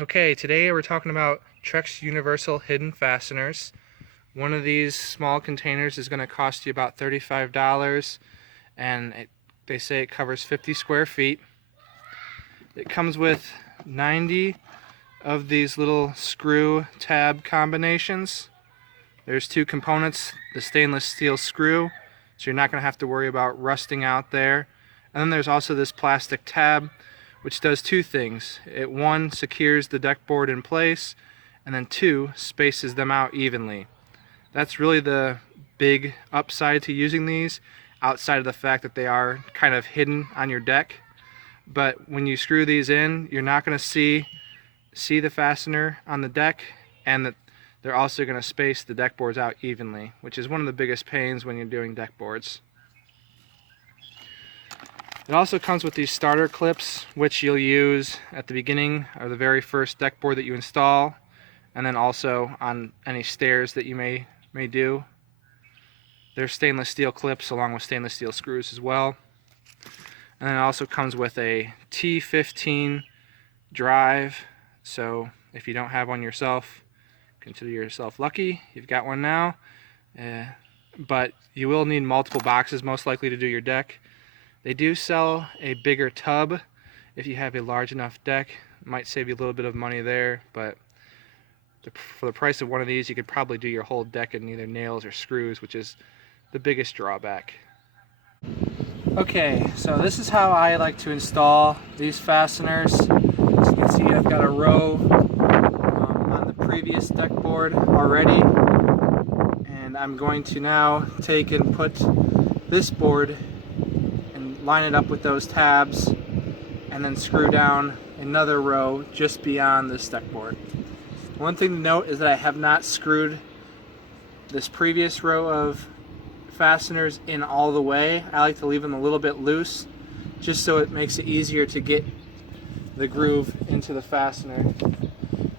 Okay, today we're talking about Trex Universal Hidden Fasteners. One of these small containers is going to cost you about $35, and they say it covers 50 square feet. It comes with 90 of these little screw tab combinations. There's two components, the stainless steel screw, so you're not going to have to worry about rusting out there. And then there's also this plastic tab, which does two things. It, one, secures the deck board in place, and then two, spaces them out evenly. That's really the big upside to using these, outside of the fact that they are kind of hidden on your deck. But when you screw these in, you're not going to see the fastener on the deck, and that they're also going to space the deck boards out evenly, which is one of the biggest pains when you're doing deck boards. It also comes with these starter clips, which you'll use at the beginning of the very first deck board that you install, and then also on any stairs that you may do. They're stainless steel clips along with stainless steel screws as well. And then it also comes with a T15 drive, so if you don't have one yourself, consider yourself lucky. You've got one now, but you will need multiple boxes most likely to do your deck. They do sell a bigger tub if you have a large enough deck. It might save you a little bit of money there, but for the price of one of these, you could probably do your whole deck in either nails or screws, which is the biggest drawback. Okay, so this is how I like to install these fasteners. As you can see, I've got a row on the previous deck board already, and I'm going to now take and put this board and line it up with those tabs, and then screw down another row just beyond this deck board. One thing to note is that I have not screwed this previous row of fasteners in all the way. I like to leave them a little bit loose, just so it makes it easier to get the groove into the fastener.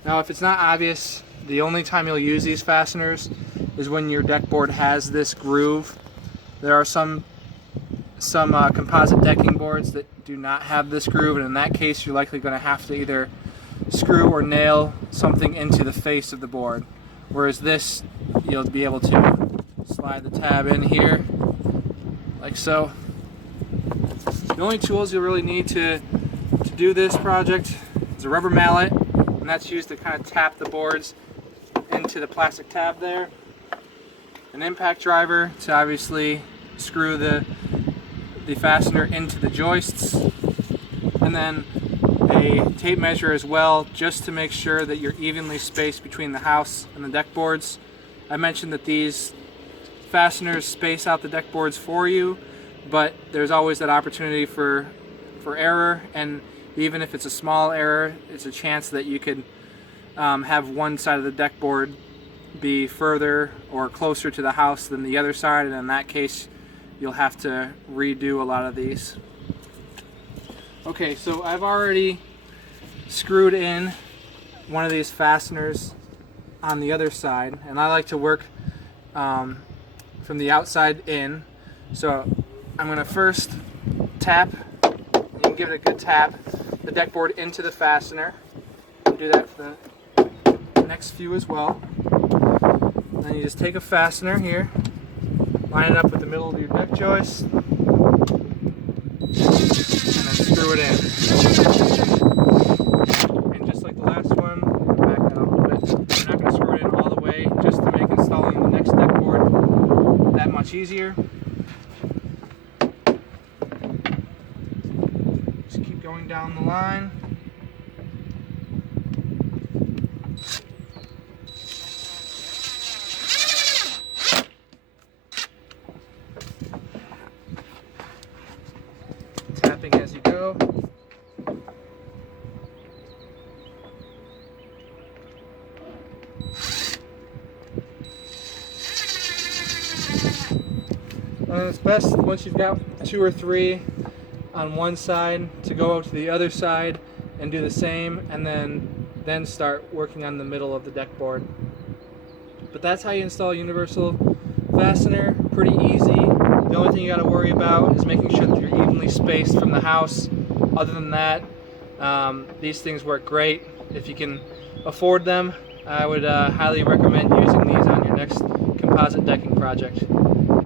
Now, if it's not obvious, the only time you'll use these fasteners is when your deck board has this groove. There are some composite decking boards that do not have this groove, and in that case you're likely going to have to either screw or nail something into the face of the board, whereas this, you'll be able to slide the tab in here like so. The only tools you'll really need to do this project is a rubber mallet, and that's used to kind of tap the boards into the plastic tab there, an impact driver to obviously screw the fastener into the joists, and then a tape measure as well, just to make sure that you're evenly spaced between the house and the deck boards. I mentioned that these fasteners space out the deck boards for you, but there's always that opportunity for error, and even if it's a small error, it's a chance that you could have one side of the deck board be further or closer to the house than the other side, and in that case you'll have to redo a lot of these. Okay, so I've already screwed in one of these fasteners on the other side, and I like to work from the outside in. So I'm going to first tap, you can give it a good tap, the deck board into the fastener. Do that for the next few as well. And then you just take a fastener here, line it up with the middle of your deck joist, and then screw it in. And just like the last one, back that up a little bit. I'm not going to screw it in all the way, just to make installing the next deck board that much easier. Just keep going down the line. Tapping as you go. And it's best once you've got 2 or 3 on one side to go out to the other side and do the same, and then start working on the middle of the deck board. But that's how you install a universal fastener. Pretty easy. The only thing you got to worry about is making sure that you're evenly spaced from the house. Other than that, these things work great. if you can afford them, I would highly recommend using these on your next composite decking project.